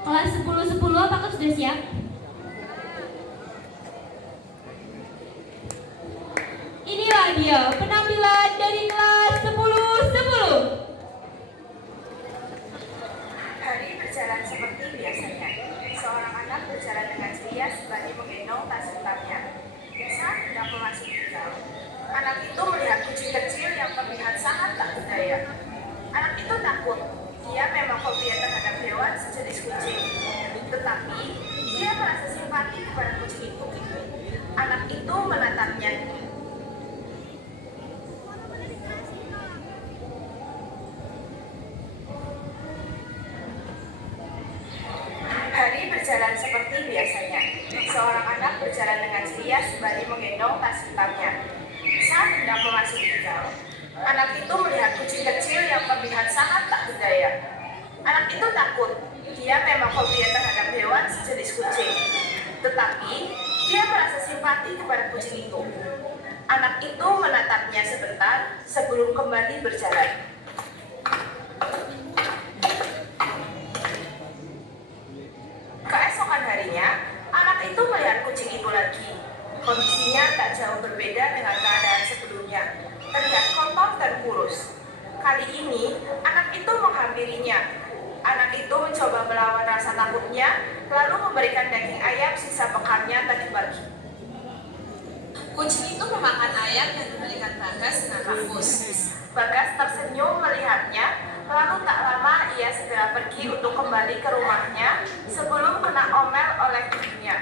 Kelas 10-10 apakah sudah siap? Inilah dia penampilan dari kelas 10-10. Hari berjalan seperti biasanya. Seorang anak berjalan dengan ceria sembari menggendong tas hitamnya. Saat hendak memasuki gang, anak itu melihat kucing kecil yang terlihat sangat tak berdaya. Anak itu takut. Dia memang fobia terhadap hewan sejenis kucing. Tetapi dia merasa simpati kepada kucing itu. Anak itu menatapnya. Hari berjalan seperti biasanya. Seorang anak berjalan dengan ceria sembari menggendong tas hitamnya. Saat hendak memasuki gang, anak itu melihat kucing kecil yang terlihat sangat tak berdaya. Anak itu takut. Dia memang fobia terhadap hewan sejenis kucing. Tetapi dia merasa simpati kepada kucing itu. Anak itu menatapnya sebentar sebelum kembali berjalan. Keesokan harinya, anak itu melihat kucing itu lagi. Kondisinya tak jauh berbeda dengan keadaan sebelumnya. Terlihat kotor dan kurus. Kali ini, anak itu menghampirinya. Anak itu mencoba melawan rasa takutnya, lalu memberikan daging ayam sisa bekannya tadi pagi. Kucing itu memakan ayam yang diberikan Bagas dengan rakus. Bagas tersenyum melihatnya, lalu tak lama ia segera pergi untuk kembali ke rumahnya sebelum kena omel oleh ibunya.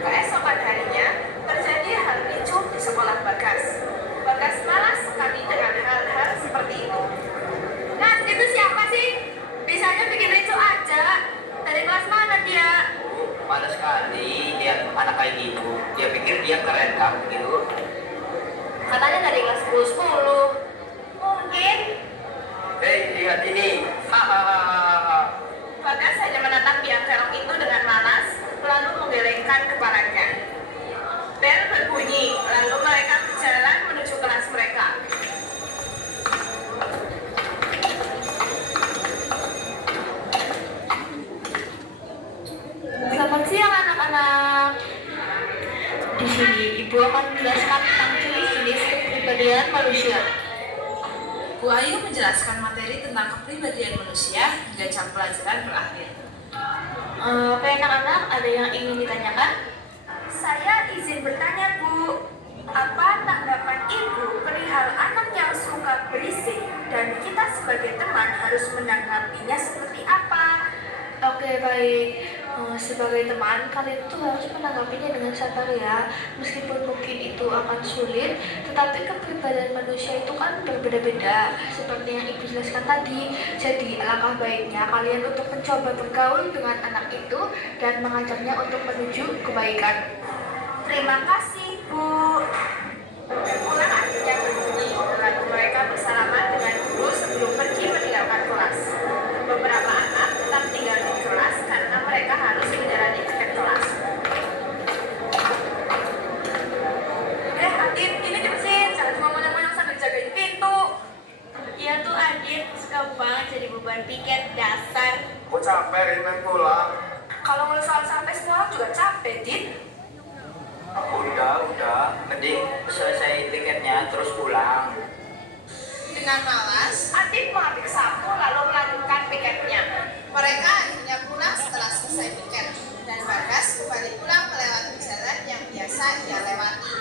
Keesokan harinya, terjadi hal ricu di sekolah Bagas. Bagas malas sekali dengan hal-hal seperti itu. Nah, itu siapa sih? Bisanya bikin ricu aja. Dari kelas mana dia? Pada sekali lihat anak kayak gitu, dia pikir dia keren kan gitu. Katanya dari kelas 10-10. Mungkin. Hei, lihat ini. Hahaha. Bagas hanya menatap biang kerok itu dengan malas, lalu menggelengkan kepalanya. Bel berbunyi, lalu mereka berjalan menuju kelas mereka. Selamat siang anak-anak. Di sini Ibu akan menjelaskan tentang jenis-jenis kepribadian manusia. Bu Ayu menjelaskan materi tentang kepribadian manusia hingga jam pelajaran berakhir. Oke anak-anak, ada yang ingin ditanyakan? Saya izin bertanya, Bu. Apa tanggapan Ibu perihal anak yang suka berisik dan kita sebagai teman harus menanggapinya seperti apa? Oke baik. Sebagai teman, kalian tuh harus menanggapinya dengan sabar ya. Meskipun mungkin itu akan sulit, tetapi kepribadian manusia itu kan berbeda-beda. Seperti yang Ibu jelaskan tadi. Jadi alangkah baiknya kalian untuk mencoba bergaul dengan anak itu dan mengajaknya untuk menuju kebaikan. Terima kasih, Bu. Pulang akhirnya berbunyi, lalu mereka bersalaman dengan guru sebelum pergi meninggalkan kelas. Beberapa anak tetap tinggal di kelas karena mereka harus menjalani tiket kelas. Adit, ini dibersihin, jangan cuma monyong-monyong sambil jagain pintu. Iya tuh Adit, suka banget jadi beban piket dasar. Kok capek Rimen pulang? Kalau mulai soal sampai semua orang juga capek, Dit. Udah, mending selesai tiketnya terus pulang. Dengan malas, Adit mengambil sapu lalu melanjutkan piketnya. Mereka akhirnya pulang setelah selesai piket, dan Bagas kembali pulang melewati jalan yang biasa ia lewati.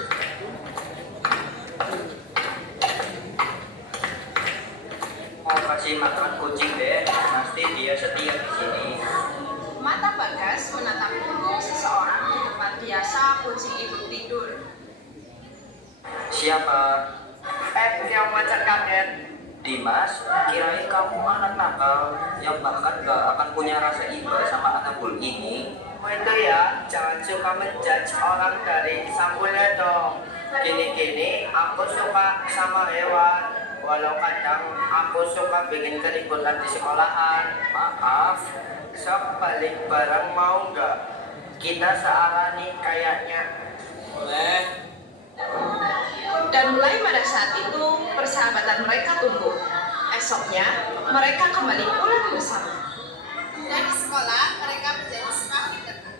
Mau kasih makan kucing deh, pasti dia setia di sini. Mata Bagas menatap punggung seseorang di tempat biasa kucing itu tidur. Siapa? Yang macet kaget. Dimas, kirain kamu anak nakal yang bahkan gak akan punya rasa iba sama anak bul ini. Itu ya, jangan suka menjudge orang dari sampulnya dong. Gini-gini, aku suka sama hewan. Walau kadang aku suka bikin keributan di sekolahan. Maaf, sok balik bareng mau nggak? Kita searah nih kayaknya. Boleh. Dan mulai pada saat itu, persahabatan mereka tumbuh. Esoknya, mereka kembali pulang bersama. Dan di sekolah mereka menjadi semakin dekat.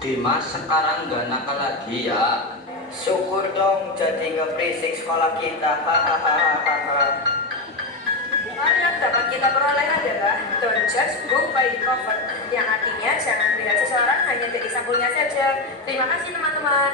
Dimas sekarang nggak nakal lagi ya. Syukur dong jadi ngeberisik sekolah kita. Hahaha. Hal yang dapat kita peroleh adalah don't judge book by the cover, yang artinya jangan melihat seseorang hanya dari sampulnya saja. Terima kasih teman-teman.